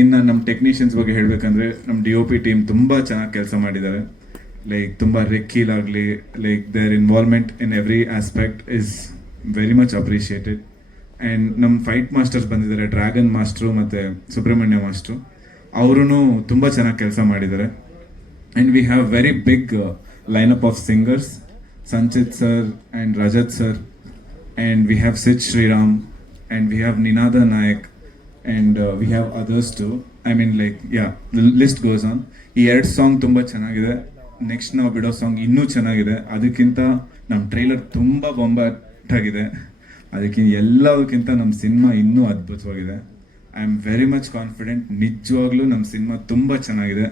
ಇನ್ನು ನಮ್ಮ ಟೆಕ್ನಿಷಿಯನ್ಸ್ ಬಗ್ಗೆ ಹೇಳಬೇಕಂದ್ರೆ ನಮ್ಮ DOP ಟೀಮ್ ತುಂಬ ಚೆನ್ನಾಗಿ ಕೆಲಸ ಮಾಡಿದ್ದಾರೆ. ಲೈಕ್ ತುಂಬ ರೆಕ್ಕೀಲ್ ಆಗಲಿ, like their involvement in every aspect is very much appreciated. And ನಮ್ಮ ಫೈಟ್ ಮಾಸ್ಟರ್ಸ್ ಬಂದಿದ್ದಾರೆ, ಡ್ರ್ಯಾಗನ್ ಮಾಸ್ಟ್ರು ಮತ್ತು ಸುಬ್ರಹ್ಮಣ್ಯ ಮಾಸ್ಟ್ರು. ಅವರೂ ತುಂಬ ಚೆನ್ನಾಗಿ ಕೆಲಸ ಮಾಡಿದ್ದಾರೆ. And we have very big lineup of singers, Sanchit sir and Rajat sir, and we have Sid Sriram, and we have Ninada Nayak, and we have others too. I mean like list goes on. ಈ 2 song ತುಂಬ ಚೆನ್ನಾಗಿದೆ. Next ನಾವು ಬಿಡೋ ಸಾಂಗ್ ಇನ್ನೂ ಚೆನ್ನಾಗಿದೆ. ಅದಕ್ಕಿಂತ ನಮ್ಮ trailer ತುಂಬ ಬೊಂಬಾಟಾಗಿದೆ. ಅದಕ್ಕಿಂತ ಎಲ್ಲದಕ್ಕಿಂತ ನಮ್ಮ ಸಿನಿಮಾ ಇನ್ನೂ ಅದ್ಭುತವಾಗಿದೆ. I am very much confident. ನಿಜವಾಗ್ಲೂ ನಮ್ಮ ಸಿನಿಮಾ ತುಂಬ ಚೆನ್ನಾಗಿದೆ.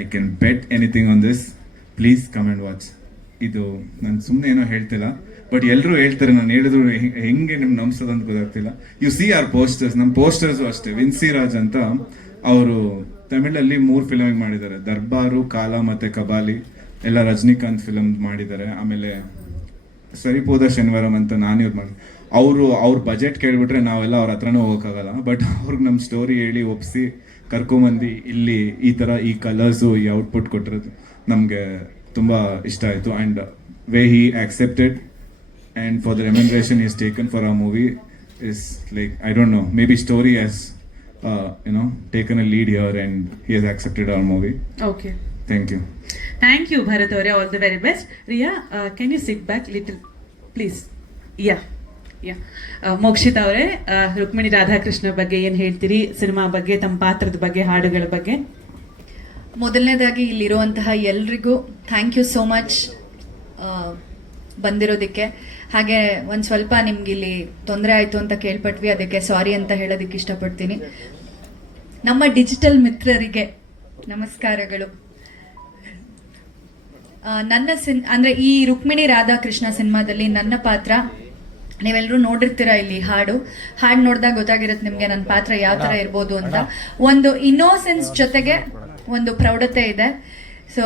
I can bait anything on this. Please come and watch. ಇದು ನಾನು ಸುಮ್ಮನೆ ಏನೋ ಹೇಳ್ತಿಲ್ಲ, ಬಟ್ ಎಲ್ಲರೂ ಹೇಳ್ತಾರೆ, ನಾನು ಹೇಳಿದ್ರು ಹೆಂಗೆ ನಿಮ್ಗೆ ನಂಬಿಸೋದಂತ ಗೊತ್ತಾಗ್ತಿಲ್ಲ. You see our posters. ನಮ್ಮ ಪೋಸ್ಟರ್ಸು ಅಷ್ಟೇ. ವಿನ್ಸಿ ರಾಜ್ ಅಂತ ಅವರು ತಮಿಳಲ್ಲಿ 3 ಫಿಲಮ್ ಮಾಡಿದ್ದಾರೆ, ದರ್ಬಾರು, ಕಾಲ ಮತ್ತು ಕಬಾಲಿ ಎಲ್ಲ ರಜನಿಕಾಂತ್ ಫಿಲಮ್ ಮಾಡಿದ್ದಾರೆ. ಆಮೇಲೆ ಸರಿಪೋದ ಶನಿವಾರಂ ಅಂತ ನಾನಿವ್ರು ಮಾಡಿ, ಅವ್ರ ಬಜೆಟ್ ಕೇಳಿಬಿಟ್ರೆ ನಾವೆಲ್ಲ ಅವ್ರ ಹತ್ರನೂ ಹೋಗೋಕ್ಕಾಗಲ್ಲ. ಬಟ್ ಅವ್ರಿಗೆ ನಮ್ಮ ಸ್ಟೋರಿ ಹೇಳಿ ಒಪ್ಪಿಸಿ ಕರ್ಕೊಂಬಂದು ಇಲ್ಲಿ ಈ ಕಲರ್ಸು, ಈ ಔಟ್ಪುಟ್ ಕೊಟ್ಟಿರೋದು ನಮಗೆ ತುಂಬ ಇಷ್ಟ ಆಯಿತು. And way he accepted and for the remuneration he has taken for our movie is like, I don't know, maybe story has taken a lead here and he has accepted our movie. Okay, thank you Bharat avare. All the very best. Riya, can you sit back little please? Yeah. Mokshitha ಅವರೇ, ರುಕ್ಮಿಣಿ ರಾಧಾಕೃಷ್ಣ ಬಗ್ಗೆ ಏನು ಹೇಳ್ತೀರಿ? Cinema ಬಗ್ಗೆ, ತಮ್ಮ ಪಾತ್ರದ ಬಗ್ಗೆ, ಹಾಡುಗಳ ಬಗ್ಗೆ? ಮೊದಲನೇದಾಗಿ ಇಲ್ಲಿರುವಂತಹ ಎಲ್ರಿಗೂ ಥ್ಯಾಂಕ್ ಯು ಸೋ ಮಚ್ ಬಂದಿರೋದಕ್ಕೆ. ಹಾಗೆ ಒಂದು ಸ್ವಲ್ಪ ನಿಮ್ಗೆ ಇಲ್ಲಿ ತೊಂದರೆ ಆಯಿತು ಅಂತ ಕೇಳ್ಪಟ್ವಿ, ಅದಕ್ಕೆ ಸಾರಿ ಅಂತ ಹೇಳೋದಕ್ಕೆ ಇಷ್ಟಪಡ್ತೀನಿ. ನಮ್ಮ ಡಿಜಿಟಲ್ ಮಿತ್ರರಿಗೆ ನಮಸ್ಕಾರಗಳು. ನನ್ನ ಅಂದರೆ ಈ ರುಕ್ಮಿಣಿ ರಾಧಾಕೃಷ್ಣ ಸಿನಿಮಾದಲ್ಲಿ ನನ್ನ ಪಾತ್ರ ನೀವೆಲ್ಲರೂ ನೋಡಿರ್ತೀರಾ. ಇಲ್ಲಿ ಹಾಡು ನೋಡಿದಾಗ ಗೊತ್ತಾಗಿರುತ್ತೆ ನಿಮಗೆ ನನ್ನ ಪಾತ್ರ ಯಾವ ಥರ ಇರ್ಬೋದು ಅಂತ. ಒಂದು ಇನ್ನೋಸೆನ್ಸ್ ಜೊತೆಗೆ ಒಂದು ಪ್ರೌಢತೆ ಇದೆ. ಸೊ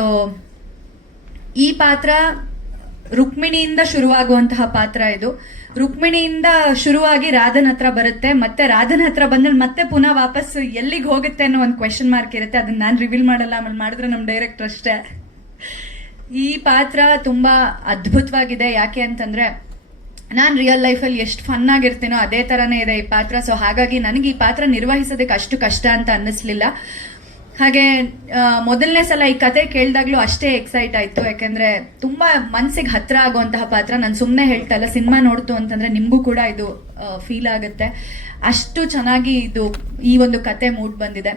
ಈ ಪಾತ್ರ ರುಕ್ಮಿಣಿಯಿಂದ ಶುರುವಾಗುವಂತಹ ಪಾತ್ರ ಇದು. ರುಕ್ಮಿಣಿಯಿಂದ ಶುರುವಾಗಿ ರಾಧನ್ ಹತ್ರ ಬರುತ್ತೆ, ಮತ್ತೆ ರಾಧನ್ ಹತ್ರ ಬಂದ್ರೆ ಮತ್ತೆ ಪುನಃ ವಾಪಸ್ ಎಲ್ಲಿಗೆ ಹೋಗುತ್ತೆ ಅನ್ನೋ ಒಂದು ಕ್ವೆಶನ್ ಮಾರ್ಕ್ ಇರುತ್ತೆ. ಅದನ್ನ ನಾನು ರಿವೀಲ್ ಮಾಡಲ್ಲ, ಆಮೇಲೆ ಮಾಡಿದ್ರೆ ನಮ್ಮ ಡೈರೆಕ್ಟರ್ ಅಷ್ಟೇ. ಈ ಪಾತ್ರ ತುಂಬಾ ಅದ್ಭುತವಾಗಿದೆ. ಯಾಕೆ ಅಂತಂದ್ರೆ ನಾನು ರಿಯಲ್ ಲೈಫಲ್ಲಿ ಎಷ್ಟು ಫನ್ ಆಗಿರ್ತೀನೋ ಅದೇ ಥರನೇ ಇದೆ ಈ ಪಾತ್ರ. ಸೊ ಹಾಗಾಗಿ ನನಗೆ ಈ ಪಾತ್ರ ನಿರ್ವಹಿಸೋದಕ್ಕೆ ಅಷ್ಟು ಕಷ್ಟ ಅಂತ ಅನ್ನಿಸ್ಲಿಲ್ಲ. ಹಾಗೆ ಮೊದಲನೇ ಸಲ ಈ ಕತೆ ಕೇಳಿದಾಗ್ಲೂ ಅಷ್ಟೇ ಎಕ್ಸೈಟ್ ಆಯಿತು. ಯಾಕೆಂದರೆ ತುಂಬ ಮನಸ್ಸಿಗೆ ಹತ್ತಿರ ಆಗುವಂತಹ ಪಾತ್ರ. ನಾನು ಸುಮ್ಮನೆ ಹೇಳ್ತಾ ಇಲ್ಲ, ಸಿನಿಮಾ ನೋಡ್ತು ಅಂತಂದರೆ ನಿಮಗೂ ಕೂಡ ಇದು ಫೀಲ್ ಆಗುತ್ತೆ. ಅಷ್ಟು ಚೆನ್ನಾಗಿ ಇದು ಈ ಒಂದು ಕತೆ ಮೂಡ್ ಬಂದಿದೆ.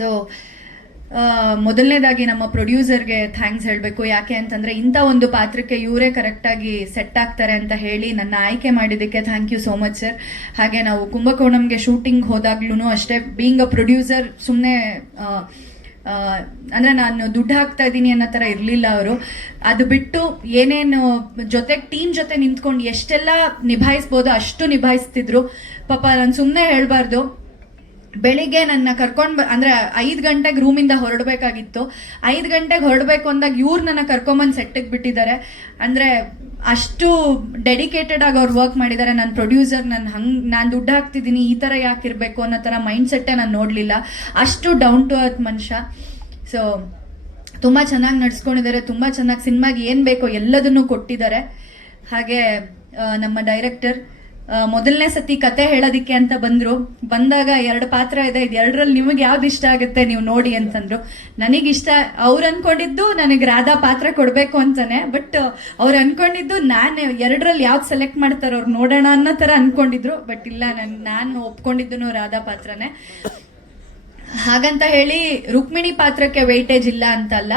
ಸೊ ಮೊದಲನೇದಾಗಿ ನಮ್ಮ ಪ್ರೊಡ್ಯೂಸರ್ಗೆ ಥ್ಯಾಂಕ್ಸ್ ಹೇಳಬೇಕು. ಯಾಕೆ ಅಂತಂದರೆ ಇಂಥ ಒಂದು ಪಾತ್ರಕ್ಕೆ ಇವರೇ ಕರೆಕ್ಟಾಗಿ ಸೆಟ್ ಆಗ್ತಾರೆ ಅಂತ ಹೇಳಿ ನನ್ನ ಆಯ್ಕೆ ಮಾಡಿದ್ದಕ್ಕೆ thank you so much sir. ಹಾಗೆ ನಾವು ಕುಂಭಕೋಣಂಗೆ ಶೂಟಿಂಗ್ ಹೋದಾಗ್ಲೂ ಅಷ್ಟೇ, ಬೀಯಿಂಗ್ ಅ ಪ್ರೊಡ್ಯೂಸರ್ ಸುಮ್ಮನೆ ಅಂದರೆ ನಾನು ದುಡ್ಡು ಹಾಕ್ತಾ ಇದ್ದೀನಿ ಅನ್ನೋ ಥರ ಇರಲಿಲ್ಲ ಅವರು. ಅದು ಬಿಟ್ಟು ಏನೇನು ಜೊತೆಗೆ ಟೀಮ್ ಜೊತೆ ನಿಂತ್ಕೊಂಡು ಎಷ್ಟೆಲ್ಲ ನಿಭಾಯಿಸ್ಬೋದು ಅಷ್ಟು ನಿಭಾಯಿಸ್ತಿದ್ರು. ಪಾಪ ನಾನು ಸುಮ್ಮನೆ ಹೇಳಬಾರ್ದು, ಬೆಳಿಗ್ಗೆ ನನ್ನ ಕರ್ಕೊಂಡು ಅಂದರೆ 5 ಗಂಟೆಗೆ ರೂಮಿಂದ ಹೊರಡಬೇಕಾಗಿತ್ತು. 5 ಗಂಟೆಗೆ ಹೊರಡಬೇಕು ಅಂದಾಗ ಇವ್ರು ನನ್ನ ಕರ್ಕೊಂಬಂದು ಸೆಟ್ಟಿಗೆ ಬಿಟ್ಟಿದ್ದಾರೆ. ಅಂದರೆ ಅಷ್ಟು ಡೆಡಿಕೇಟೆಡ್ ಆಗಿ ಅವ್ರು ವರ್ಕ್ ಮಾಡಿದ್ದಾರೆ. ನನ್ನ ಪ್ರೊಡ್ಯೂಸರ್ ನಾನು ದುಡ್ಡು ಹಾಕ್ತಿದ್ದೀನಿ ಈ ಥರ ಯಾಕೆ ಇರಬೇಕು ಅನ್ನೋ ಥರ ಮೈಂಡ್ ಸೆಟ್ಟೇ ನಾನು ನೋಡಲಿಲ್ಲ. ಅಷ್ಟು ಡೌನ್ ಟು ಅರ್ತ್ ಮನುಷ್ಯ. ಸೊ ತುಂಬ ಚೆನ್ನಾಗಿ ನಡ್ಸ್ಕೊಂಡಿದ್ದಾರೆ, ತುಂಬ ಚೆನ್ನಾಗಿ ಸಿನಿಮಾಗೆ ಏನು ಬೇಕೋ ಎಲ್ಲದನ್ನೂ ಕೊಟ್ಟಿದ್ದಾರೆ. ಹಾಗೆ ನಮ್ಮ ಡೈರೆಕ್ಟರ್ ಮೊದಲನೇ ಸತಿ ಕತೆ ಹೇಳೋದಿಕ್ಕೆ ಅಂತ ಬಂದಾಗ 2 ಪಾತ್ರ ಇದೆ, ಇದು 2ರಲ್ಲಿ ನಿಮಗೆ ಯಾವ್ದು ಇಷ್ಟ ಆಗುತ್ತೆ ನೀವು ನೋಡಿ ಅಂತಂದ್ರು. ನನಗಿಷ್ಟ, ಅವ್ರು ಅನ್ಕೊಂಡಿದ್ದು ನನಗೆ ರಾಧಾ ಪಾತ್ರ ಕೊಡಬೇಕು ಅಂತಾನೆ. ಬಟ್ ಅವ್ರು ಅನ್ಕೊಂಡಿದ್ದು ನಾನು 2ರಲ್ಲಿ ಯಾವ್ದು ಸೆಲೆಕ್ಟ್ ಮಾಡ್ತಾರೋ ಅವ್ರು ನೋಡೋಣ ಅನ್ನೋ ಥರ ಅನ್ಕೊಂಡಿದ್ರು. ಬಟ್ ಇಲ್ಲ, ನಾನು ಒಪ್ಕೊಂಡಿದ್ದು ರಾಧಾ ಪಾತ್ರನೇ. ಹಾಗಂತ ಹೇಳಿ ರುಕ್ಮಿಣಿ ಪಾತ್ರಕ್ಕೆ ವೆಯ್ಟೇಜ್ ಇಲ್ಲ ಅಂತಲ್ಲ.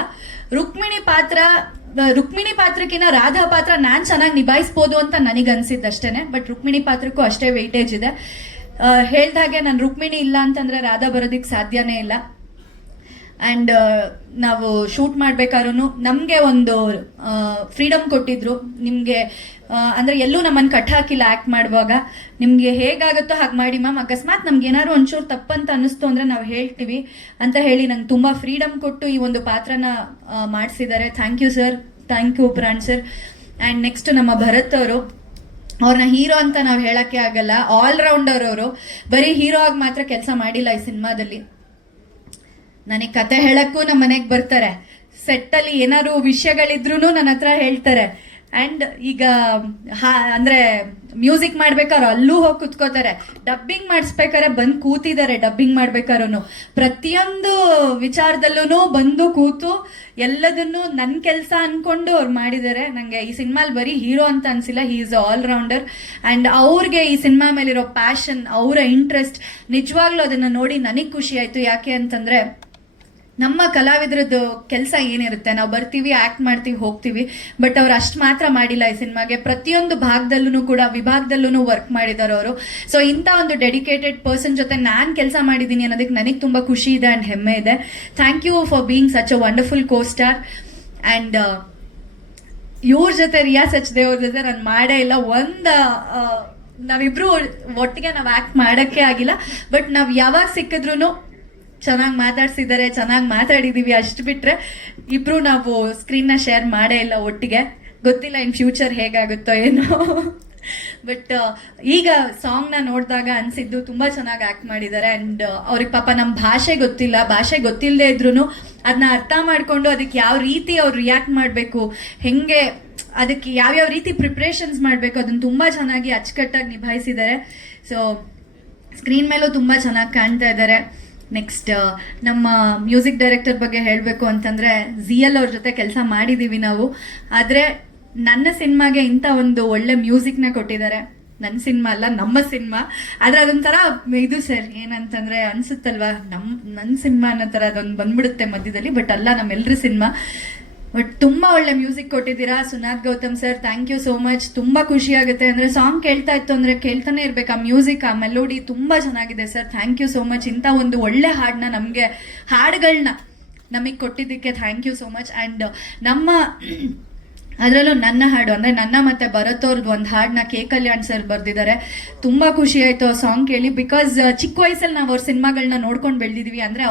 ರುಕ್ಮಿಣಿ ಪಾತ್ರಕ್ಕಿಂತ ರಾಧಾ ಪಾತ್ರ ನಾನು ಚೆನ್ನಾಗಿ ನಿಭಾಯಿಸ್ಬೋದು ಅಂತ ನನಗೆ ಅನ್ಸಿದ್ದಷ್ಟೇನೆ. ಬಟ್ ರುಕ್ಮಿಣಿ ಪಾತ್ರಕ್ಕೂ ಅಷ್ಟೇ ವೆಯ್ಟೇಜ್ ಇದೆ. ಹೇಳ್ದಾಗೆ ನಾನು ರುಕ್ಮಿಣಿ ಇಲ್ಲ ಅಂತಂದ್ರೆ ರಾಧಾ ಬರೋದಕ್ಕೆ ಸಾಧ್ಯನೇ ಇಲ್ಲ. ಆ್ಯಂಡ್ ನಾವು ಶೂಟ್ ಮಾಡ್ಬೇಕಾದ್ರೂ ನಮಗೆ ಒಂದು ಫ್ರೀಡಮ್ ಕೊಟ್ಟಿದ್ರು. ನಿಮಗೆ ಅಂದರೆ ಎಲ್ಲೂ ನಮ್ಮನ್ನು ಕಟ್ ಹಾಕಿಲ್ಲ. ಆ್ಯಕ್ಟ್ ಮಾಡುವಾಗ ನಿಮಗೆ ಹೇಗಾಗುತ್ತೋ ಹಾಗೆ ಮಾಡಿ ಮ್ಯಾಮ್, ಅಕಸ್ಮಾತ್ ನಮ್ಗೆ ಏನಾದ್ರು ಒಂಚೂರು ತಪ್ಪಂತ ಅನ್ನಿಸ್ತು ಅಂದರೆ ನಾವು ಹೇಳ್ತೀವಿ ಅಂತ ಹೇಳಿ ನಂಗೆ ತುಂಬ ಫ್ರೀಡಮ್ ಕೊಟ್ಟು ಈ ಒಂದು ಪಾತ್ರನ ಮಾಡಿಸಿದ್ದಾರೆ. Thank you sir, thank you Pran sir. And next ನಮ್ಮ ಭರತ್ ಅವರು, ಅವ್ರನ್ನ ಹೀರೋ ಅಂತ ನಾವು ಹೇಳೋಕ್ಕೆ ಆಗಲ್ಲ, ಆಲ್ರೌಂಡರ್ ಅವರು. ಬರೀ ಹೀರೋ ಆಗಿ ಮಾತ್ರ ಕೆಲಸ ಮಾಡಿಲ್ಲ ಈ ಸಿನಿಮಾದಲ್ಲಿ. ನನಗೆ ಕತೆ ಹೇಳಕ್ಕೂ ನಮ್ಮ ಮನೆಗೆ ಬರ್ತಾರೆ, ಸೆಟ್ಟಲ್ಲಿ ಏನಾದ್ರು ವಿಷಯಗಳಿದ್ರು ನನ್ನ ಹತ್ರ ಹೇಳ್ತಾರೆ. ಆ್ಯಂಡ್ ಈಗ ಅಂದರೆ ಮ್ಯೂಸಿಕ್ ಮಾಡ್ಬೇಕಾದ್ರೆ ಅಲ್ಲೂ ಹೋಗಿ ಕುತ್ಕೋತಾರೆ, ಡಬ್ಬಿಂಗ್ ಮಾಡಿಸ್ಬೇಕಾರೆ ಬಂದು ಕೂತಿದ್ದಾರೆ. ಡಬ್ಬಿಂಗ್ ಮಾಡ್ಬೇಕಾದ್ರೂ ಪ್ರತಿಯೊಂದು ವಿಚಾರದಲ್ಲೂ ಬಂದು ಕೂತು ಎಲ್ಲದನ್ನು ನನ್ನ ಕೆಲಸ ಅಂದ್ಕೊಂಡು ಅವ್ರು ಮಾಡಿದ್ದಾರೆ. ನನಗೆ ಈ ಸಿನಿಮಾಲ್ ಬರೀ ಹೀರೋ ಅಂತ ಅನಿಸಿಲ್ಲ, he is all rounder. And ಅವ್ರಿಗೆ ಈ ಸಿನಿಮಾ ಮೇಲಿರೋ ಪ್ಯಾಷನ್, ಅವರ ಇಂಟ್ರೆಸ್ಟ್, ನಿಜವಾಗ್ಲೂ ಅದನ್ನು ನೋಡಿ ನನಗೆ ಖುಷಿ ಆಯಿತು. ಯಾಕೆ ಅಂತಂದರೆ ನಮ್ಮ ಕಲಾವಿದ್ರದ್ದು ಕೆಲಸ ಏನಿರುತ್ತೆ, ನಾವು ಬರ್ತೀವಿ, ಆ್ಯಕ್ಟ್ ಮಾಡ್ತೀವಿ, ಹೋಗ್ತೀವಿ. ಬಟ್ ಅವ್ರು ಅಷ್ಟು ಮಾತ್ರ ಮಾಡಿಲ್ಲ ಈ ಸಿನಿಮಾಗೆ. ಪ್ರತಿಯೊಂದು ಭಾಗದಲ್ಲೂ ಕೂಡ, ವಿಭಾಗದಲ್ಲೂ ವರ್ಕ್ ಮಾಡಿದ್ದಾರೆ ಅವರು. ಸೊ ಇಂಥ ಒಂದು ಡೆಡಿಕೇಟೆಡ್ ಪರ್ಸನ್ ಜೊತೆ ನಾನು ಕೆಲಸ ಮಾಡಿದ್ದೀನಿ ಅನ್ನೋದಕ್ಕೆ ನನಗೆ ತುಂಬ ಖುಷಿ ಇದೆ ಆ್ಯಂಡ್ ಹೆಮ್ಮೆ ಇದೆ. Thank you for being such a wonderful co-star. And ಇವ್ರ ಜೊತೆ, ರಿಯಾ ಸಚ್ದೇವ್ ಅವ್ರ ಜೊತೆ ನಾನು ಮಾಡೇ ಇಲ್ಲ. ನಾವಿಬ್ರು ಒಟ್ಟಿಗೆ ನಾವು ಆ್ಯಕ್ಟ್ ಮಾಡೋಕ್ಕೆ ಆಗಿಲ್ಲ, ಬಟ್ ನಾವು ಯಾವಾಗ ಸಿಕ್ಕಿದ್ರು ಚೆನ್ನಾಗಿ ಮಾತಾಡ್ಸಿದ್ದಾರೆ, ಚೆನ್ನಾಗಿ ಮಾತಾಡಿದ್ದೀವಿ. ಅಷ್ಟು ಬಿಟ್ಟರೆ ಇಬ್ಬರು ನಾವು ಸ್ಕ್ರೀನ್ನ ಶೇರ್ ಮಾಡೇ ಇಲ್ಲ ಒಟ್ಟಿಗೆ. ಗೊತ್ತಿಲ್ಲ ಇನ್ ಫ್ಯೂಚರ್ ಹೇಗಾಗುತ್ತೋ ಏನೋ. ಬಟ್ ಈಗ ಸಾಂಗ್ನ ನೋಡಿದಾಗ ಅನಿಸಿದ್ದು ತುಂಬ ಚೆನ್ನಾಗಿ ಆ್ಯಕ್ಟ್ ಮಾಡಿದ್ದಾರೆ. ಆ್ಯಂಡ್ ಅವ್ರಿಗೆ ಪಾಪ ನಮ್ಮ ಭಾಷೆ ಗೊತ್ತಿಲ್ಲ, ಭಾಷೆ ಗೊತ್ತಿಲ್ಲದೆ ಇದ್ರೂ ಅದನ್ನ ಅರ್ಥ ಮಾಡಿಕೊಂಡು ಅದಕ್ಕೆ ಯಾವ ರೀತಿ ಅವ್ರು ರಿಯಾಕ್ಟ್ ಮಾಡಬೇಕು, ಹೆಂಗೆ ಅದಕ್ಕೆ ಯಾವ್ಯಾವ ರೀತಿ ಪ್ರಿಪ್ರೇಷನ್ಸ್ ಮಾಡಬೇಕು, ಅದನ್ನು ತುಂಬ ಚೆನ್ನಾಗಿ ಅಚ್ಚುಕಟ್ಟಾಗಿ ನಿಭಾಯಿಸಿದ್ದಾರೆ. ಸೊ ಸ್ಕ್ರೀನ್ ಮೇಲೂ ತುಂಬ ಚೆನ್ನಾಗಿ ಕಾಣ್ತಾ ಇದ್ದಾರೆ. ನೆಕ್ಸ್ಟ್ ನಮ್ಮ ಮ್ಯೂಸಿಕ್ ಡೈರೆಕ್ಟರ್ ಬಗ್ಗೆ ಹೇಳಬೇಕು ಅಂತಂದರೆ, ಜಿಯಲ್ ಅವ್ರ ಜೊತೆ ಕೆಲಸ ಮಾಡಿದ್ದೀವಿ ನಾವು. ಆದರೆ ನನ್ನ ಸಿನಿಮಾಗೆ ಇಂಥ ಒಂದು ಒಳ್ಳೆ ಮ್ಯೂಸಿಕ್ನ ಕೊಟ್ಟಿದ್ದಾರೆ. ನನ್ನ ಸಿನಿಮಾ ಅಲ್ಲ, ನಮ್ಮ ಸಿನಿಮಾ. ಆದರೆ ಅದೊಂಥರ ಇದು ಸರ್ ಏನಂತಂದರೆ ಅನಿಸುತ್ತಲ್ವ, ನನ್ನ ಸಿನಿಮಾ ಅನ್ನೋ ಥರ ಅದೊಂದು ಬಂದ್ಬಿಡುತ್ತೆ ಮಧ್ಯದಲ್ಲಿ. ಬಟ್ ಅಲ್ಲ, ನಮ್ಮೆಲ್ಲರ ಸಿನಿಮಾ. ಬಟ್ ತುಂಬ ಒಳ್ಳೆ ಮ್ಯೂಸಿಕ್ ಕೊಟ್ಟಿದ್ದೀರಾ Sunad Gautam sir, thank you so much. ತುಂಬ ಖುಷಿ ಆಗುತ್ತೆ. ಅಂದರೆ ಸಾಂಗ್ ಕೇಳ್ತಾ ಇತ್ತು ಅಂದರೆ ಕೇಳ್ತಾನೆ ಇರಬೇಕು. ಆ ಮ್ಯೂಸಿಕ್, ಆ ಮೆಲೋಡಿ ತುಂಬ ಚೆನ್ನಾಗಿದೆ sir. Thank you so much. ಇಂಥ ಒಂದು ಒಳ್ಳೆ ಹಾಡನ್ನ ನಮಗೆ, ಹಾಡುಗಳನ್ನ ನಮಗೆ ಕೊಟ್ಟಿದ್ದಕ್ಕೆ thank you so much. And ನಮ್ಮ ಅದರಲ್ಲೂ ನನ್ನ ಹಾಡು ಅಂದರೆ ನನ್ನ ಮತ್ತು ಭರತ್ ಅವ್ರದ್ದು ಒಂದು ಹಾಡನ್ನ ಕೆ ಕಲ್ಯಾಣ್ ಸರ್ ಬರೆದಿದ್ದಾರೆ. ತುಂಬ ಖುಷಿ ಆಯಿತು ಆ ಸಾಂಗ್ ಕೇಳಿ. ಬಿಕಾಸ್ ಚಿಕ್ಕ ವಯಸ್ಸಲ್ಲಿ ನಾವು ಅವ್ರ ಸಿನಿಮಾಗಳನ್ನ ನೋಡ್ಕೊಂಡು ಬೆಳೆದಿದ್ದೀವಿ. ಅಂದರೆ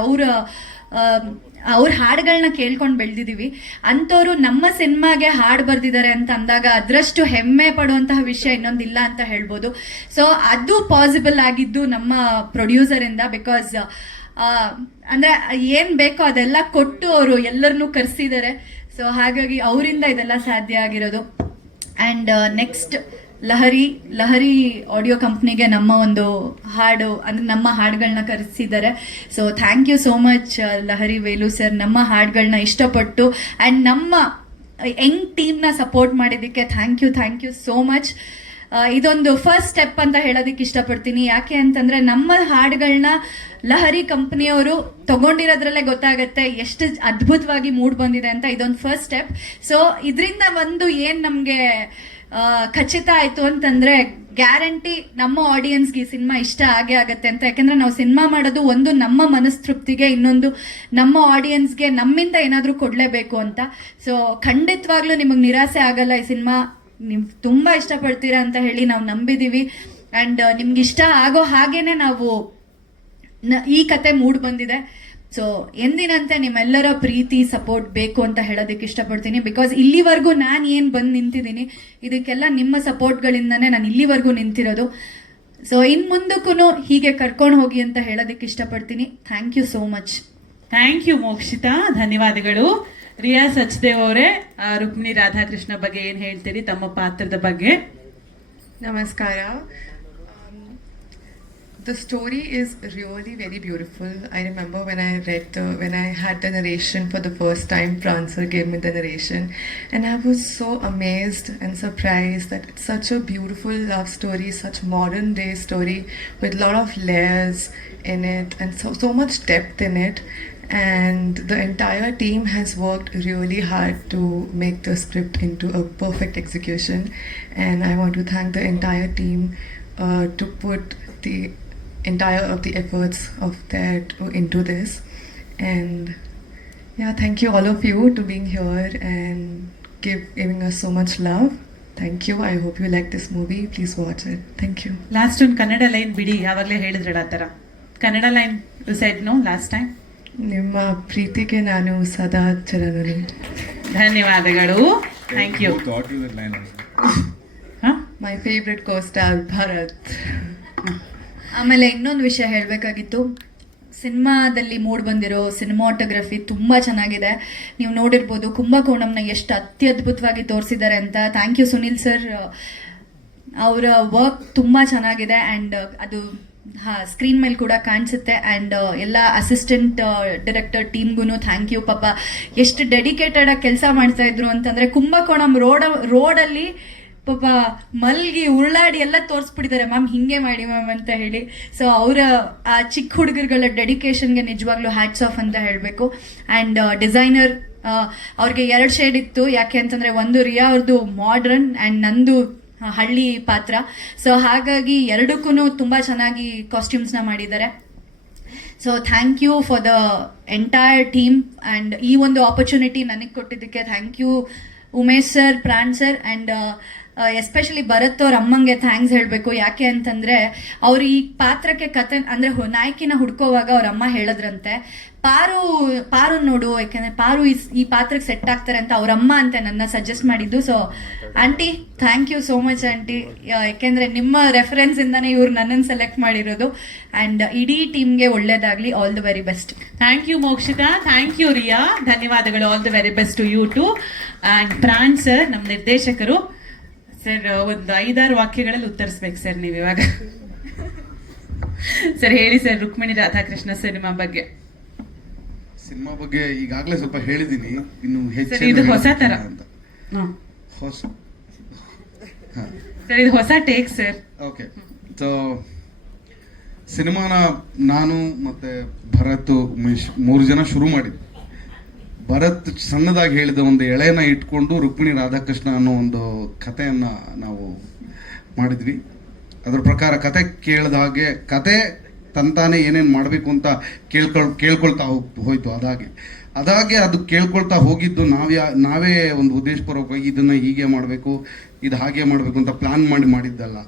ಅವ್ರ ಹಾಡುಗಳನ್ನ ಕೇಳ್ಕೊಂಡು ಬೆಳೆದಿದ್ದೀವಿ. ಅಂಥವ್ರು ನಮ್ಮ ಸಿನಿಮಾಗೆ ಹಾಡು ಬರೆದಿದ್ದಾರೆ ಅಂತ ಅಂದಾಗ ಅದರಷ್ಟು ಹೆಮ್ಮೆ ಪಡುವಂತಹ ವಿಷಯ ಇನ್ನೊಂದಿಲ್ಲ ಅಂತ ಹೇಳ್ಬೋದು. ಸೊ ಅದು ಪಾಸಿಬಲ್ ಆಗಿದ್ದು ನಮ್ಮ ಪ್ರೊಡ್ಯೂಸರಿಂದ. ಬಿಕಾಸ್ ಅಂದರೆ ಏನು ಬೇಕೋ ಅದೆಲ್ಲ ಕೊಟ್ಟು ಅವರು ಎಲ್ಲರನ್ನೂ ಕರೆಸಿದ್ದಾರೆ. ಸೊ ಹಾಗಾಗಿ ಅವರಿಂದ ಇದೆಲ್ಲ ಸಾಧ್ಯ ಆಗಿರೋದು. ಆ್ಯಂಡ್ ನೆಕ್ಸ್ಟ್ ಲಹರಿ ಆಡಿಯೋ ಕಂಪ್ನಿಗೆ ನಮ್ಮ ಒಂದು ಹಾಡು, ಅಂದರೆ ನಮ್ಮ ಹಾಡುಗಳನ್ನ ಕರೆಸಿದ್ದಾರೆ. So thank you so much Lahari Velu sir. ನಮ್ಮ ಹಾಡುಗಳನ್ನ ಇಷ್ಟಪಟ್ಟು ಆ್ಯಂಡ್ ನಮ್ಮ ಯಂಗ್ ಟೀಮ್ನ ಸಪೋರ್ಟ್ ಮಾಡಿದ್ದಕ್ಕೆ ಥ್ಯಾಂಕ್ ಯು ಸೋ ಮಚ್. ಇದೊಂದು ಫಸ್ಟ್ ಸ್ಟೆಪ್ ಅಂತ ಹೇಳೋದಕ್ಕೆ ಇಷ್ಟಪಡ್ತೀನಿ. ಯಾಕೆ ಅಂತಂದರೆ ನಮ್ಮ ಹಾಡುಗಳನ್ನ ಲಹರಿ ಕಂಪ್ನಿಯವರು ತಗೊಂಡಿರೋದ್ರಲ್ಲೇ ಗೊತ್ತಾಗುತ್ತೆ ಎಷ್ಟು ಅದ್ಭುತವಾಗಿ ಮೂಡ್ ಬಂದಿದೆ ಅಂತ. ಇದೊಂದು ಫಸ್ಟ್ ಸ್ಟೆಪ್. ಸೊ ಇದರಿಂದ ಒಂದು ಏನು ನಮಗೆ ಖಚಿತ ಆಯಿತು ಅಂತಂದರೆ, ಗ್ಯಾರಂಟಿ ನಮ್ಮ ಆಡಿಯನ್ಸ್ಗೆ ಈ ಸಿನಿಮಾ ಇಷ್ಟ ಆಗೇ ಆಗುತ್ತೆ ಅಂತ. ಯಾಕೆಂದರೆ ನಾವು ಸಿನಿಮಾ ಮಾಡೋದು ಒಂದು ನಮ್ಮ ಮನಸ್ತೃಪ್ತಿಗೆ, ಇನ್ನೊಂದು ನಮ್ಮ ಆಡಿಯನ್ಸ್ಗೆ ನಮ್ಮಿಂದ ಏನಾದರೂ ಕೊಡಲೇಬೇಕು ಅಂತ. ಸೊ ಖಂಡಿತವಾಗ್ಲೂ ನಿಮಗೆ ನಿರಾಸೆ ಆಗಲ್ಲ. ಈ ಸಿನಿಮಾ ನೀವು ತುಂಬ ಇಷ್ಟಪಡ್ತೀರಾ ಅಂತ ಹೇಳಿ ನಾವು ನಂಬಿದ್ದೀವಿ. ಆ್ಯಂಡ್ ನಿಮ್ಗೆ ಇಷ್ಟ ಆಗೋ ಹಾಗೇನೆ ನಾವು ಈ ಕತೆ ಮೂಡ್ ಬಂದಿದೆ. ಸೊ ಎಂದಿನಂತೆ ನಿಮ್ಮೆಲ್ಲರ ಪ್ರೀತಿ ಸಪೋರ್ಟ್ ಬೇಕು ಅಂತ ಹೇಳೋದಕ್ಕೆ ಇಷ್ಟಪಡ್ತೀನಿ. ಬಿಕಾಸ್ ಇಲ್ಲಿವರೆಗೂ ನಾನು ಏನು ಬಂದು ನಿಂತಿದ್ದೀನಿ, ಇದಕ್ಕೆಲ್ಲ ನಿಮ್ಮ ಸಪೋರ್ಟ್ಗಳಿಂದನೇ ನಾನು ಇಲ್ಲಿವರೆಗೂ ನಿಂತಿರೋದು. ಸೊ ಇನ್ನು ಮುಂದಕ್ಕೂ ಹೀಗೆ ಕರ್ಕೊಂಡು ಹೋಗಿ ಅಂತ ಹೇಳೋದಕ್ಕೆ ಇಷ್ಟಪಡ್ತೀನಿ. Thank you so much. Thank you Mokshita, ಧನ್ಯವಾದಗಳು. ರಿಯಾ ಸಚ್ದೇವ್ ಅವರೇ, ರುಕ್ಮಿಣಿ ರಾಧಾಕೃಷ್ಣ ಬಗ್ಗೆ ಏನು ಹೇಳ್ತೀರಿ, ತಮ್ಮ ಪಾತ್ರದ ಬಗ್ಗೆ? ನಮಸ್ಕಾರ. The story is really very beautiful. I remember when I had the narration for the first time, Prancer gave me the narration, and I was so amazed and surprised that it's such a beautiful love story, such modern day story with a lot of layers in it and so much depth in it. And the entire team has worked really hard to make the script into a perfect execution, and I want to thank the entire team to put the entire of the efforts of that into this. And yeah, thank you all of you to being here and giving us so much love. Thank you. I hope you like this movie. Please watch it. Thank you. Last ಒಂದು Kannada line ಬಿಡಿ, ಯಾವಾಗಲೇ ಹೇಳಿದ್ರಲ್ಲ ಆ ಥರ Kannada line you said no last time. ನಿಮ್ಮ ಪ್ರೀತಿಗೆ ನಾನು ಸದಾ ಚರಣರು. ಧನ್ಯವಾದಗಳು. Thank you. My favorite co-star Bharat. ಆಮೇಲೆ ಇನ್ನೊಂದು ವಿಷಯ ಹೇಳಬೇಕಾಗಿತ್ತು. ಸಿನಿಮಾದಲ್ಲಿ ಮೂಡ್ ಬಂದಿರೋ ಸಿನಿಮಾಟೋಗ್ರಫಿ ತುಂಬ ಚೆನ್ನಾಗಿದೆ. ನೀವು ನೋಡಿರ್ಬೋದು ಕುಂಭಕೋಣಂನ ಎಷ್ಟು ಅತ್ಯದ್ಭುತವಾಗಿ ತೋರಿಸಿದ್ದಾರೆ ಅಂತ. ಥ್ಯಾಂಕ್ ಯು ಸುನಿಲ್ ಸರ್, ಅವರ ವರ್ಕ್ ತುಂಬ ಚೆನ್ನಾಗಿದೆ ಆ್ಯಂಡ್ ಅದು ಸ್ಕ್ರೀನ್ ಮೇಲೆ ಕೂಡ ಕಾಣಿಸುತ್ತೆ. ಆ್ಯಂಡ್ ಎಲ್ಲ ಅಸಿಸ್ಟೆಂಟ್ ಡೈರೆಕ್ಟರ್ ಟೀಮ್ಗೂ ಥ್ಯಾಂಕ್ ಯು. ಪಾಪ ಎಷ್ಟು ಡೆಡಿಕೇಟೆಡ್ ಆಗಿ ಕೆಲಸ ಮಾಡ್ತಾ ಇದ್ರು ಅಂತಂದರೆ ಕುಂಭಕೋಣಂ ರೋಡಲ್ಲಿ ಪಾಪ ಮಲ್ಗಿ ಉರುಳಾಡಿ ಎಲ್ಲ ತೋರಿಸ್ಬಿಟ್ಟಿದ್ದಾರೆ, ಮ್ಯಾಮ್ ಹಿಂಗೆ ಮಾಡಿ ಮ್ಯಾಮ್ ಅಂತ ಹೇಳಿ. ಸೊ ಅವರ ಆ ಚಿಕ್ಕ ಹುಡುಗರುಗಳ ಡೆಡಿಕೇಶನ್ಗೆ ನಿಜವಾಗ್ಲೂ ಹ್ಯಾಟ್ಸ್ ಆಫ್ ಅಂತ ಹೇಳಬೇಕು. ಆ್ಯಂಡ್ ಡಿಸೈನರ್ ಅವ್ರಿಗೆ 2 ಶೇಡ್ ಇತ್ತು, ಯಾಕೆ ಅಂತಂದರೆ ಒಂದು ರಿಯಾ ಅವ್ರದ್ದು ಮಾಡ್ರನ್ ಆ್ಯಂಡ್ ನಂದು ಹಳ್ಳಿ ಪಾತ್ರ. ಸೊ ಹಾಗಾಗಿ ಎರಡಕ್ಕೂ ತುಂಬ ಚೆನ್ನಾಗಿ ಕಾಸ್ಟ್ಯೂಮ್ಸ್ನ ಮಾಡಿದ್ದಾರೆ. So thank you for the entire team and ಈ ಒಂದು ಆಪರ್ಚುನಿಟಿ ನನಗೆ ಕೊಟ್ಟಿದ್ದಕ್ಕೆ thank you Umesh sir, Pran sir and especially Bharat ಅವ್ರ ಅಮ್ಮಂಗೆ ಥ್ಯಾಂಕ್ಸ್ ಹೇಳಬೇಕು. ಯಾಕೆ ಅಂತಂದರೆ ಅವರು ಈ ಪಾತ್ರಕ್ಕೆ ಕತೆ ಅಂದರೆ ನಾಯಕಿನ ಹುಡ್ಕೋವಾಗ ಅವ್ರ ಅಮ್ಮ ಹೇಳಿದ್ರಂತೆ, ಪಾರು ನೋಡು, ಯಾಕೆಂದರೆ ಪಾರು ಈ ಪಾತ್ರಕ್ಕೆ ಸೆಟ್ ಆಗ್ತಾರೆ ಅಂತ ಅವ್ರ ಅಮ್ಮ ಅಂತ ನನ್ನ ಸಜೆಸ್ಟ್ ಮಾಡಿದ್ದು. So aunty thank you so much aunty, ಯಾಕೆಂದರೆ ನಿಮ್ಮ ರೆಫರೆನ್ಸಿಂದನೇ ಇವ್ರು ನನ್ನನ್ನು ಸೆಲೆಕ್ಟ್ ಮಾಡಿರೋದು. ಆ್ಯಂಡ್ ಇಡೀ ಟೀಮ್ಗೆ ಒಳ್ಳೇದಾಗಲಿ, all the very best. Thank you Mokshitha, thank you Riya, ಧನ್ಯವಾದಗಳು. All the very best to you too. And Pran sir, ನಮ್ಮ ನಿರ್ದೇಶಕರು ಸರ್, ಒಂದು 5-6 ವಾಕ್ಯಗಳಲ್ಲಿ ಉತ್ತರಿಸ್ಬೇಕು ಸರ್ ನೀವು ಇವಾಗ. ಸರ್ ಹೇಳಿ ಸರ್, ರುಕ್ಮಿಣಿ ರಾಧಾಕೃಷ್ಣ ಸಿನಿಮಾ ಬಗ್ಗೆ. ಸಿನಿಮಾ ಬಗ್ಗೆ ಈಗಾಗಲೇ ಸ್ವಲ್ಪ ಹೇಳಿದ್ದೀನಿ, ಇನ್ನು ಸರ್ ಇದು ಹೊಸ ತರ ಅಂತ. ಹೊಸ ಸರ್ ಇದು ಹೊಸ ಟೇಕ್ ಸರ್. ಓಕೆ, ಸೊ ಸಿನಿಮಾನ ನಾನು ಮತ್ತೆ ಭರತ್, ಉಮೇಶ್ 3 ಜನ ಶುರು ಮಾಡಿದ್ವಿ. ಭರತ್ ಸಣ್ಣದಾಗಿ ಹೇಳಿದ ಒಂದು ಎಳೆನ ಇಟ್ಕೊಂಡು ರುಕ್ಮಿಣಿ ರಾಧಾಕೃಷ್ಣ ಅನ್ನೋ ಒಂದು ಕಥೆಯನ್ನ ನಾವು ಮಾಡಿದ್ವಿ. ಅದ್ರ ಪ್ರಕಾರ ಕತೆ ಕೇಳಿದ ಹಾಗೆ ಕತೆ ತಂತಾನೆ ಏನೇನು ಮಾಡಬೇಕು ಅಂತ ಕೇಳ್ಕೊಳ್ತಾ ಹೋಯ್ತು. ಅದಾಗೆ ಅದು ಕೇಳ್ಕೊಳ್ತಾ ಹೋಗಿದ್ದು ನಾವೇ ಒಂದು ಉದ್ದೇಶಪೂರ್ವಕವಾಗಿ ಇದನ್ನ ಹೀಗೆ ಮಾಡಬೇಕು, ಇದು ಹಾಗೆ ಮಾಡಬೇಕು ಅಂತ ಪ್ಲಾನ್ ಮಾಡಿದ್ದಲ್ಲ.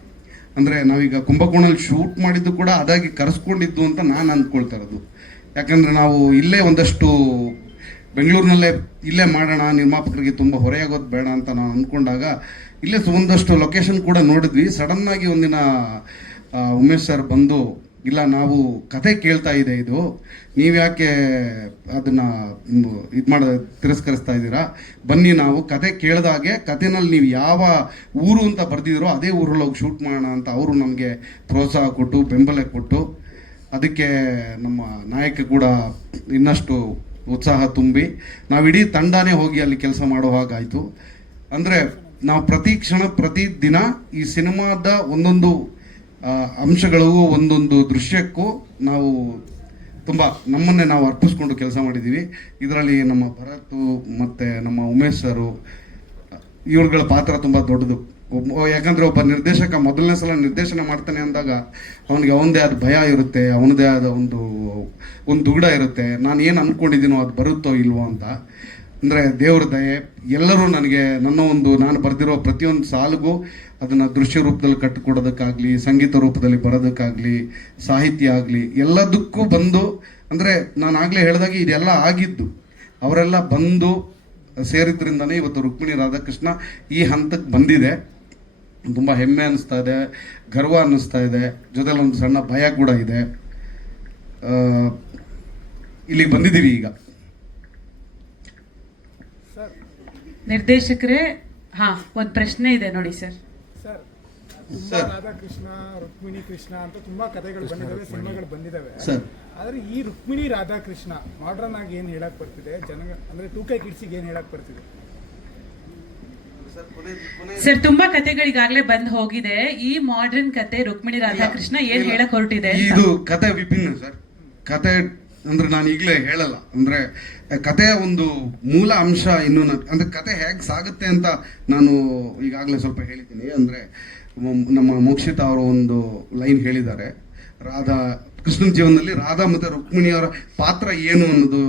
ಅಂದರೆ ನಾವೀಗ ಕುಂಭಕೋಣಲ್ಲಿ ಶೂಟ್ ಮಾಡಿದ್ದು ಕೂಡ ಅದಾಗಿ ಕರೆಸ್ಕೊಂಡಿದ್ದು ಅಂತ ನಾನು ಅಂದ್ಕೊಳ್ತಾ ಇರೋದು. ಯಾಕಂದರೆ ನಾವು ಇಲ್ಲೇ ಒಂದಷ್ಟು ಬೆಂಗಳೂರಿನಲ್ಲೇ ಇಲ್ಲೇ ಮಾಡೋಣ, ನಿರ್ಮಾಪಕರಿಗೆ ತುಂಬ ಹೊರೆಯಾಗೋದು ಬೇಡ ಅಂತ ನಾನು ಅಂದ್ಕೊಂಡಾಗ ಇಲ್ಲೇ ಒಂದಷ್ಟು ಲೊಕೇಶನ್ ಕೂಡ ನೋಡಿದ್ವಿ. ಸಡನ್ನಾಗಿ ಒಂದಿನ ಉಮೇಶ್ ಸರ್ ಬಂದು, ಇಲ್ಲ ನಾವು ಕತೆ ಕೇಳ್ತಾ ಇದೆ ಇದು, ನೀವ್ಯಾಕೆ ಅದನ್ನು ತಿರಸ್ಕರಿಸ್ತಾ ಇದ್ದೀರಾ, ಬನ್ನಿ ನಾವು ಕತೆ ಕೇಳಿದಾಗೆ ಕತೆನಲ್ಲಿ ನೀವು ಯಾವ ಊರು ಅಂತ ಬರ್ದಿದ್ದೀರೋ ಅದೇ ಊರಲ್ಲಿ ಹೋಗಿ ಶೂಟ್ ಮಾಡೋಣ ಅಂತ ಅವರು ನಮಗೆ ಪ್ರೋತ್ಸಾಹ ಕೊಟ್ಟು ಬೆಂಬಲ ಕೊಟ್ಟು, ಅದಕ್ಕೆ ನಮ್ಮ ನಾಯಕ ಕೂಡ ಇನ್ನಷ್ಟು ಉತ್ಸಾಹ ತುಂಬಿ ನಾವಿಡೀ ತಂಡನೇ ಹೋಗಿ ಅಲ್ಲಿ ಕೆಲಸ ಮಾಡೋ ಹಾಗಾಯಿತು. ಅಂದರೆ ನಾವು ಪ್ರತಿ ಕ್ಷಣ ಪ್ರತಿ ದಿನ ಈ ಸಿನಿಮಾದ ಒಂದೊಂದು ಅಂಶಗಳು ಒಂದೊಂದು ದೃಶ್ಯಕ್ಕೂ ನಾವು ತುಂಬ ನಮ್ಮನ್ನೇ ನಾವು ಅರ್ಪಿಸ್ಕೊಂಡು ಕೆಲಸ ಮಾಡಿದ್ದೀವಿ. ಇದರಲ್ಲಿ ನಮ್ಮ ಭರತ್ ಮತ್ತು ನಮ್ಮ ಉಮೇಶ್ ಸರು ಇವ್ರುಗಳ ಪಾತ್ರ ತುಂಬ ದೊಡ್ಡದು. ಯಾಕಂದರೆ ಒಬ್ಬ ನಿರ್ದೇಶಕ ಮೊದಲನೇ ಸಲ ನಿರ್ದೇಶನ ಮಾಡ್ತಾನೆ ಅಂದಾಗ ಅವನಿಗೆ ಅವನದೇ ಆದ ಭಯ ಇರುತ್ತೆ, ಅವನದೇ ಆದ ಒಂದು ದುಗುಡ ಇರುತ್ತೆ, ನಾನು ಏನು ಅಂದ್ಕೊಂಡಿದ್ದೀನೋ ಅದು ಬರುತ್ತೋ ಇಲ್ವೋ ಅಂತ. ಅಂದರೆ ದೇವ್ರ ದಯೆ, ಎಲ್ಲರೂ ನನಗೆ ನಾನು ಬರೆದಿರೋ ಪ್ರತಿಯೊಂದು ಸಾಲಿಗೂ ಅದನ್ನು ದೃಶ್ಯ ರೂಪದಲ್ಲಿ ಕಟ್ಟಿಕೊಡೋದಕ್ಕಾಗಲಿ, ಸಂಗೀತ ರೂಪದಲ್ಲಿ ಬರೋದಕ್ಕಾಗಲಿ, ಸಾಹಿತ್ಯ ಆಗಲಿ, ಎಲ್ಲದಕ್ಕೂ ಬಂದು, ಅಂದರೆ ನಾನು ಆಗಲೇ ಹೇಳಿದಾಗ ಇದೆಲ್ಲ ಆಗಿದ್ದು ಅವರೆಲ್ಲ ಬಂದು ಸೇರಿದ್ರಿಂದನೇ ಇವತ್ತು ರುಕ್ಮಿಣಿ ರಾಧಾಕೃಷ್ಣ ಈ ಹಂತಕ್ಕೆ ಬಂದಿದೆ. ತುಂಬ ಹೆಮ್ಮೆ ಅನ್ನಿಸ್ತಾ ಇದೆ, ಗರ್ವ ಅನ್ನಿಸ್ತಾ ಇದೆ, ಜೊತೆಲಿ ಒಂದು ಸಣ್ಣ ಭಯ ಕೂಡ ಇದೆ. ಇಲ್ಲಿಗೆ ಬಂದಿದ್ದೀವಿ ಈಗ. ನಿರ್ದೇಶಕರೇ, ಒಂದು ಪ್ರಶ್ನೆ ಇದೆ ನೋಡಿ ಸರ್. ರಾಧಾಕೃಷ್ಣ, ರುಕ್ಮಿಣಿ ಕೃಷ್ಣ ಅಂತ ತುಂಬಾ ಕಥೆಗಳು ಬಂದಿದ್ದಾವೆ, ಸಿನಿಮಾಗಳು ಬಂದಿದ್ದಾವೆ. ಸರ್, ಆದ್ರೆ ಈ ರುಕ್ಮಿಣಿ ರಾಧಾಕೃಷ್ಣ ಮಾಡ್ರನ್ ಆಗಿ ಏನ್ ಹೇಳಕ್ ಬರ್ತಿದೆ ಅಂದ್ರೆ 2K ಕಿಡ್ಸಿಗೆ ಏನ್ ಹೇಳಕ್ ಬರ್ತಿದೆ ಸರ್? ತುಂಬಾ ಕಥೆಗಳಿಗಾಗಲೇ ಬಂದ್ ಹೋಗಿದೆ. ಈ ಮಾಡರ್ನ್ ಕತೆ ರುಕ್ಮಿಣಿ ರಾಧಾಕೃಷ್ಣ ಏನ್ ಹೇಳಕ್ ಹೊರಟಿದೆ? ಇದು ಕತೆ ವಿಭಿನ್ನ ಸರ್. ಕತೆ ಅಂದ್ರೆ ನಾನು ಈಗಲೇ ಹೇಳಲ್ಲ, ಅಂದ್ರೆ ಕತೆಯ ಒಂದು ಮೂಲ ಅಂಶ ಇನ್ನು ಅಂದ್ರೆ ಕತೆ ಹೇಗೆ ಸಾಗುತ್ತೆ ಅಂತ ನಾನು ಈಗಾಗಲೇ ಸ್ವಲ್ಪ ಹೇಳಿದ್ದೀನಿ. ಅಂದ್ರೆ ನಮ್ಮ ಮೋಕ್ಷಿತಾ ಅವರು ಒಂದು ಲೈನ್ ಹೇಳಿದ್ದಾರೆ, ಕೃಷ್ಣನ ಜೀವನದಲ್ಲಿ ರಾಧಾ ಮತ್ತು ರುಕ್ಮಿಣಿಯವರ ಪಾತ್ರ ಏನು ಅನ್ನೋದು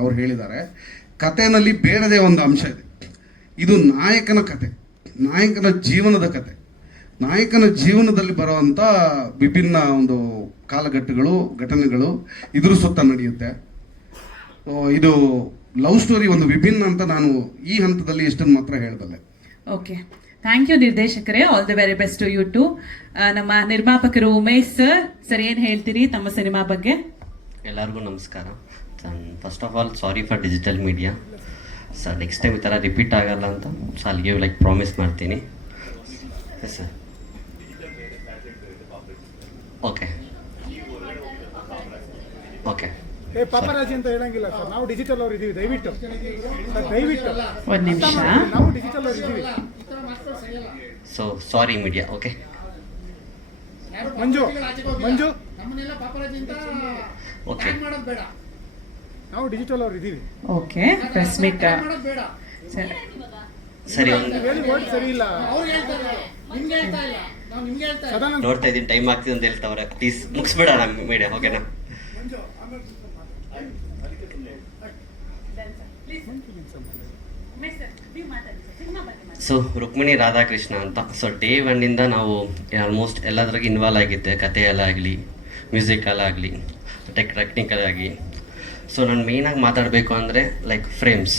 ಅವ್ರು ಹೇಳಿದ್ದಾರೆ. ಕಥೆನಲ್ಲಿ ಬೇರೆದೇ ಒಂದು ಅಂಶ ಇದೆ. ಇದು ನಾಯಕನ ಕತೆ, ನಾಯಕನ ಜೀವನದ ಕತೆ. ನಾಯಕನ ಜೀವನದಲ್ಲಿ ಬರುವಂಥ ವಿಭಿನ್ನ ಒಂದು ಕಾಲಘಟ್ಟಗಳು, ಘಟನೆಗಳು ಇದ್ರ ಸುತ್ತ ನಡೆಯುತ್ತೆ. ಇದು ಲವ್ ಸ್ಟೋರಿ ಒಂದು ವಿಭಿನ್ನ ಅಂತ ನಾನು ಈ ಹಂತದಲ್ಲಿ ಇಷ್ಟನ್ನು ಮಾತ್ರ ಹೇಳಬಲ್ಲೆ. ಓಕೆ, ಥ್ಯಾಂಕ್ ಯು ನಿರ್ದೇಶಕರೇ. All the very best to you too. ನಮ್ಮ ನಿರ್ಮಾಪಕರು ಉಮೇಶ್ ಸರ್, ಏನ್ ಹೇಳ್ತೀರಿ ತಮ್ಮ ಸಿನಿಮಾ ಬಗ್ಗೆ? ಎಲ್ಲರಿಗೂ ನಮಸ್ಕಾರ. First of all sorry for digital media sir. Next time ಈ ಥರ ರಿಪೀಟ್ ಆಗಲ್ಲ ಅಂತ ಸೊ ಅಲ್ಲಿ ಗಿವ್ ಲೈಕ್ ಪ್ರಾಮಿಸ್ ಮಾಡ್ತೀನಿ. Yes sir. Okay okay. Paparazzi ಅಂತ ಹೇಳಂಗಿಲ್ಲ ಸರ್, ನಾವು ಡಿಜಿಟಲ್ ಅವ್ರು ಇದೀವಿ, ದಯವಿಟ್ಟು ಸರ್, ದಯವಿಟ್ಟು ಒಂದ್ ನಿಮಿಷ. ನಾವು ಡಿಜಿಟಲ್ ಅವ್ರು ಇದೀವಿ. So sorry media. ಓಕೆ ಮಂಜು ಮಂಜು ಓಕೆ. ನಾವು ಡಿಜಿಟಲ್ ಅವ್ರು ಇದೀವಿ. Okay, press meet sir. ಸರಿ, ಒಂದು ಹೇಳಿ ವರ್ಡ್ ಸರಿ ಇಲ್ಲ. ಸದಾನಂದ ನೋಡ್ತಾ ಇದ್ದೀನಿ ಟೈಮ್ ಆಗ್ತಿದೆ ಅಂತ ಹೇಳ್ತಾವ್ರೆ. ಪ್ಲೀಸ್ ಮುಗಿಸ್ಬೇಡ ಮೀಡಿಯಾ. ಓಕೆನಾ? ಸೊ ರುಕ್ಮಿಣಿ ರಾಧಾಕೃಷ್ಣ ಅಂತ. ಸೊ ಡೇ ಒನ್ನಿಂದ ನಾವು ಆಲ್ಮೋಸ್ಟ್ ಎಲ್ಲದ್ರಾಗ ಇನ್ವಾಲ್ವ್ ಆಗಿದ್ದೆ, ಕಥೆಯಲ್ಲಾಗಲಿ ಮ್ಯೂಸಿಕಲ್ಲಾಗಲಿ ಟೆಕ್ನಿಕಲ್ ಆಗಿ. ಸೊ ನಾನು ಮೇಯ್ನಾಗಿ ಮಾತಾಡಬೇಕು ಅಂದರೆ ಲೈಕ್ ಫ್ರೇಮ್ಸ್,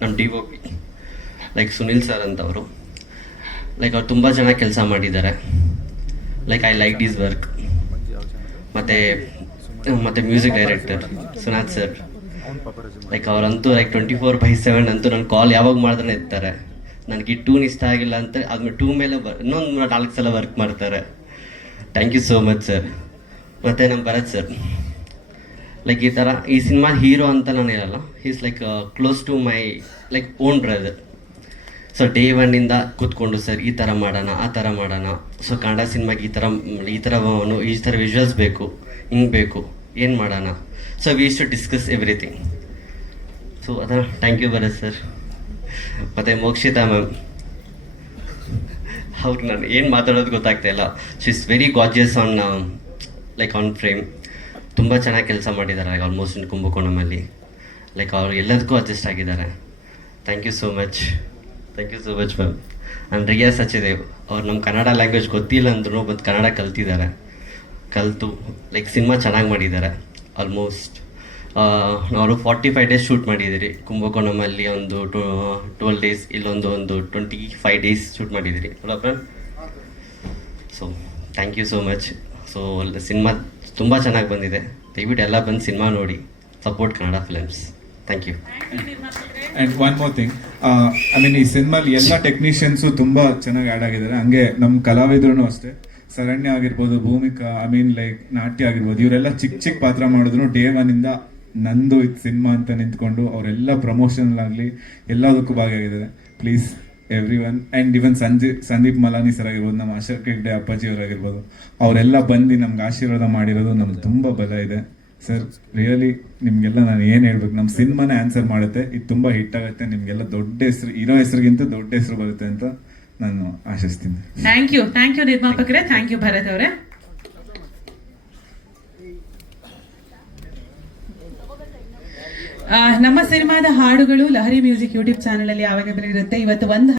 ನಮ್ಮ DOP ಲೈಕ್ ಸುನಿಲ್ ಸರ್ ಅಂತವರು. ಲೈಕ್ ಅವ್ರು ತುಂಬ ಚೆನ್ನಾಗಿ ಕೆಲಸ ಮಾಡಿದ್ದಾರೆ. Like I like this work. ಮತ್ತು music director Sunath sir, like ಅವರಂತೂ ಲೈಕ್ 24/7 ಅಂತೂ ನನ್ನ ಕಾಲ್ ಯಾವಾಗ ಮಾಡಿದ್ರೆ ಇರ್ತಾರೆ. ನನಗೆ ಈ ಟೂನ್ ಇಷ್ಟ ಆಗಿಲ್ಲ ಅಂತ ಆದ್ಮೇಲೆ 2 ಮೇಲೆ ಇನ್ನೊಂದು 4 ಸಲ ವರ್ಕ್ ಮಾಡ್ತಾರೆ. Thank you so much sir. ಮತ್ತು ನಮ್ಮ ಭರತ್ ಸರ್, ಲೈಕ್ ಈ ಥರ ಈ ಸಿನಿಮಾ ಹೀರೋ ಅಂತ ನಾನು ಹೇಳಲ್ಲ, is like close to my like own brother. So day ಒನ್ನಿಂದ ಕೂತ್ಕೊಂಡು ಸರ್ ಈ ಥರ ಮಾಡೋಣ, ಆ ಥರ ಮಾಡೋಣ, ಸೊ ಕನ್ನಡ ಸಿನಿಮಾಗೆ ಈ ಥರ ವಿಜುವಲ್ಸ್ ಬೇಕು, ಹಿಂಗೆ ಬೇಕು, ಏನು ಮಾಡೋಣ. So we to discuss everything. So ಅದರ ಥ್ಯಾಂಕ್ ಯು ಭರತ್ ಸರ್. ಮತ್ತು ಮೋಕ್ಷಿತಾ ಮ್ಯಾಮ್, ಅವ್ರು ನಾನು ಏನು ಮಾತಾಡೋದು ಗೊತ್ತಾಗ್ತಾ ಇಲ್ಲ. She is very gorgeous on like on frame. ತುಂಬ ಚೆನ್ನಾಗಿ ಕೆಲಸ ಮಾಡಿದ್ದಾರೆ ಲೈಕ್ ಆಲ್ಮೋಸ್ಟ್ ಇನ್ ಕುಂಭಕೋಣಮಲ್ಲಿ. ಲೈಕ್ ಅವ್ರು ಎಲ್ಲದಕ್ಕೂ ಅಡ್ಜಸ್ಟ್ ಆಗಿದ್ದಾರೆ. Thank you so much. Thank you so much ma'am. And Riya Sachdev, ಅವ್ರು ನಮ್ಮ ಕನ್ನಡ ಲ್ಯಾಂಗ್ವೇಜ್ ಗೊತ್ತಿಲ್ಲ ಅಂದ್ರೂ ಬಂದು ಕನ್ನಡ ಕಲಿತು ಲೈಕ್ ಸಿನಿಮಾ ಚೆನ್ನಾಗಿ ಮಾಡಿದ್ದಾರೆ. ಆಲ್ಮೋಸ್ಟ್ ಅವರು 45 ಡೇಸ್ ಶೂಟ್ ಮಾಡಿದ್ದೀರಿ ಕುಂಭಕೋಣಮಲ್ಲಿ, ಒಂದು 12 ಡೇಸ್, ಇಲ್ಲೊಂದು 25 ಡೇಸ್ ಶೂಟ್ ಮಾಡಿದ್ದೀರಿ ಅಲ್ಲ ma'am? So thank you so much. So cinema ತುಂಬ ಚೆನ್ನಾಗಿ ಬಂದಿದೆ. ದಯವಿಟ್ಟು ಎಲ್ಲ ಬಂದು ಸಿನಿಮಾ ನೋಡಿ, support Kannada films. Thank you. And one more thing, I mean ಈ ಸಿನಿಮಾಲಿ ಎಲ್ಲ ಟೆಕ್ನಿಷಿಯನ್ಸು ತುಂಬ ಚೆನ್ನಾಗಿ ಆ್ಯಡ್ ಆಗಿದ್ದಾರೆ. ಹಂಗೆ ನಮ್ಮ ಕಲಾವಿದ್ರು ಅಷ್ಟೇ, ಶರಣ್ಯ ಆಗಿರ್ಬೋದು, ಭೂಮಿಕಾ, ಐ ಮೀನ್ ಲೈಕ್ ನಾಟ್ಯ ಆಗಿರ್ಬೋದು, ಇವರೆಲ್ಲ ಚಿಕ್ಕ ಪಾತ್ರ ಮಾಡಿದ್ರು ಡೇ ಒನ್ನಿಂದ ನಂದು ಇದು ಸಿನಿಮಾ ಅಂತ ನಿಂತ್ಕೊಂಡು ಅವರೆಲ್ಲ ಪ್ರಮೋಷನಲ್ ಆಗಲಿ ಎಲ್ಲದಕ್ಕೂ ಭಾಗಿಯಾಗಿದ್ದಾರೆ. Please everyone. And even Sandeep Malani sir ಆಗಿರ್ಬೋದು, ನಮ್ಮ ಅಶೋಕ್ ಹೆಗ್ಡೆ ಅಪ್ಪಾಜಿ ಅವರಾಗಿರ್ಬೋದು, ಅವರೆಲ್ಲ ಬಂದು ನಮ್ಗೆ ಆಶೀರ್ವಾದ ಮಾಡಿರೋದು ನಮ್ಗೆ ತುಂಬ ಬಲ ಇದೆ ಸರ್. ರಿಯಲಿ ನಿಮಗೆಲ್ಲ ನಾನು ಏನು ಹೇಳ್ಬೇಕು, ನಮ್ಮ ಸಿನಿಮಾನೇ ಆನ್ಸರ್ ಮಾಡುತ್ತೆ, ಇದು ತುಂಬ ಹಿಟ್ ಆಗುತ್ತೆ, ನಿಮಗೆಲ್ಲ ದೊಡ್ಡ ಹೆಸರು, ಇರೋ ಹೆಸರಿಗಿಂತ ದೊಡ್ಡ ಹೆಸರು ಬರುತ್ತೆ ಅಂತ ನಾನು ಆಶಿಸ್ತೀನಿ. ಥ್ಯಾಂಕ್ ಯು ನಿರ್ಮಾಪಕರೇ. ಥ್ಯಾಂಕ್ ಯು ಭರತ್ ಅವರೇ. ನಮ್ಮ ಸಿನಿಮಾದ ಹಾಡುಗಳು ಲಹರಿ ಮ್ಯೂಸಿಕ್ ಯೂಟ್ಯೂಬ್ ಚಾನಲ್ ಅಲ್ಲಿ ಅವೈಲೇಬಲ್ ಇರುತ್ತೆ. ಇವತ್ತು